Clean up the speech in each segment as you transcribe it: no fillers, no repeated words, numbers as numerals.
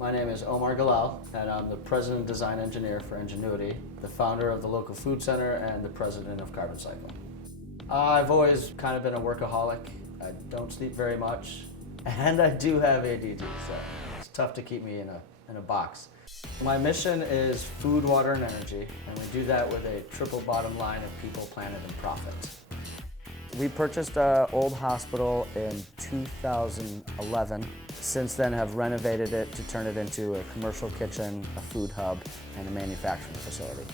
My name is Omar Galal, and I'm the President Design Engineer for Enginuity, the founder of the local food center, and the president of Carbon Cycle. I've always kind of been a workaholic. I don't sleep very much, and I do have ADD, so it's tough to keep me in a box. My mission is food, water, and energy, and we do that with a triple bottom line of people, planet, and profit. We purchased an old hospital in 2011. Since then have renovated it to turn it into a commercial kitchen, a food hub, and a manufacturing facility.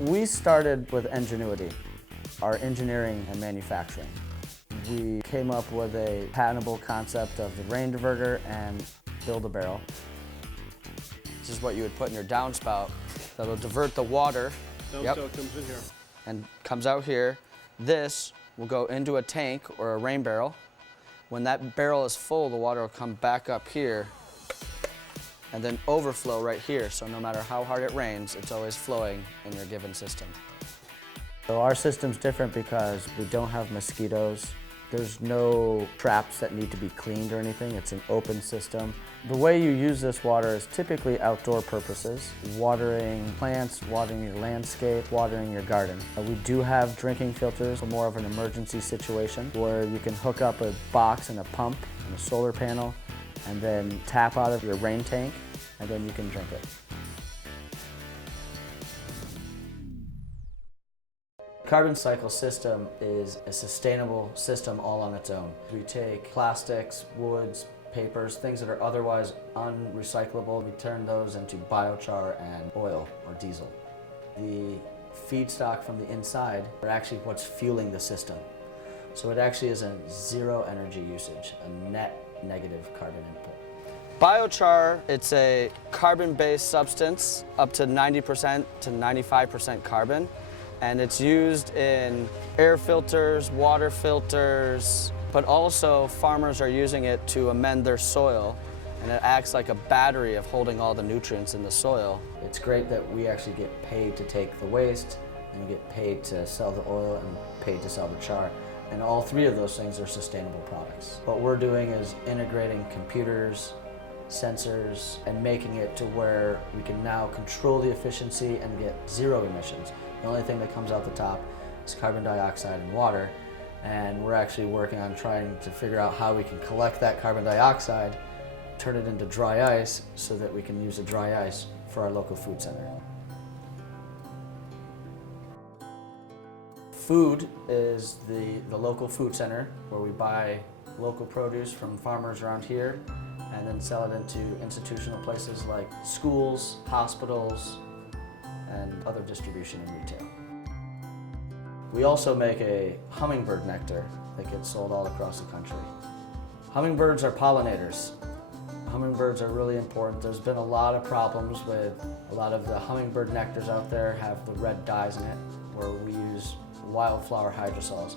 We started with Enginuity, our engineering and manufacturing. We came up with a patentable concept of the rain diverter and Build-A-Barrel. This is what you would put in your downspout that'll divert the water. Downspout comes in here. And comes out here. This will go into a tank or a rain barrel. When that barrel is full, the water will come back up here and then overflow right here. So no matter how hard it rains, it's always flowing in your given system. So our system's different because we don't have mosquitoes. There's no traps that need to be cleaned or anything. It's an open system. The way you use this water is typically outdoor purposes, watering plants, watering your landscape, watering your garden. We do have drinking filters for more of an emergency situation where you can hook up a box and a pump and a solar panel and then tap out of your rain tank and then you can drink it. Carbon Cycle system is a sustainable system all on its own. We take plastics, woods, papers, things that are otherwise unrecyclable. We turn those into biochar and oil or diesel. The feedstock from the inside are actually what's fueling the system. So it actually is a zero energy usage, a net negative carbon input. Biochar, it's a carbon-based substance, up to 90% to 95% carbon. And it's used in air filters, water filters, but also farmers are using it to amend their soil, and it acts like a battery of holding all the nutrients in the soil. It's great that we actually get paid to take the waste, and we get paid to sell the oil, and paid to sell the char. And all three of those things are sustainable products. What we're doing is integrating computers, sensors, and making it to where we can now control the efficiency and get zero emissions. The only thing that comes out the top is carbon dioxide and water, and we're actually working on trying to figure out how we can collect that carbon dioxide, turn it into dry ice so that we can use the dry ice for our local food center. Food is the local food center where we buy local produce from farmers around here and then sell it into institutional places like schools, hospitals, and other distribution and retail. We also make a hummingbird nectar that gets sold all across the country. Hummingbirds are pollinators. Hummingbirds are really important. There's been a lot of problems with a lot of the hummingbird nectars out there have the red dyes in it, where we use wildflower hydrosols.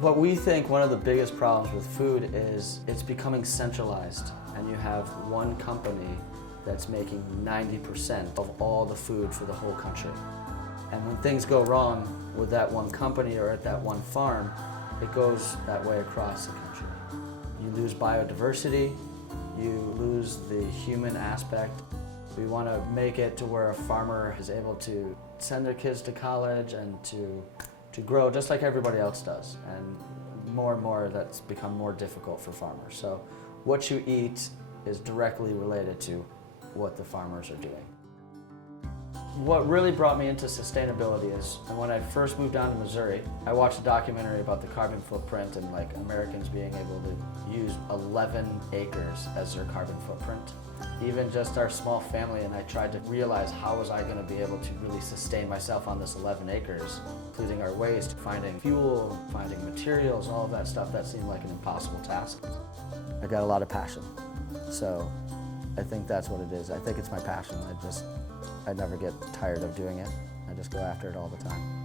What we think one of the biggest problems with food is it's becoming centralized, and you have one company that's making 90% of all the food for the whole country. And when things go wrong with that one company or at that one farm, it goes that way across the country. You lose biodiversity, you lose the human aspect. We want to make it to where a farmer is able to send their kids to college and to grow just like everybody else does. And more that's become more difficult for farmers. So what you eat is directly related to what the farmers are doing. What really brought me into sustainability is when I first moved down to Missouri, I watched a documentary about the carbon footprint and like Americans being able to use 11 acres as their carbon footprint. Even just our small family, and I tried to realize how was I going to be able to really sustain myself on this 11 acres, including our waste, finding fuel, finding materials, all of that stuff. That seemed like an impossible task. I got a lot of passion, so I think that's what it is. I think it's my passion. I never get tired of doing it. I just go after it all the time.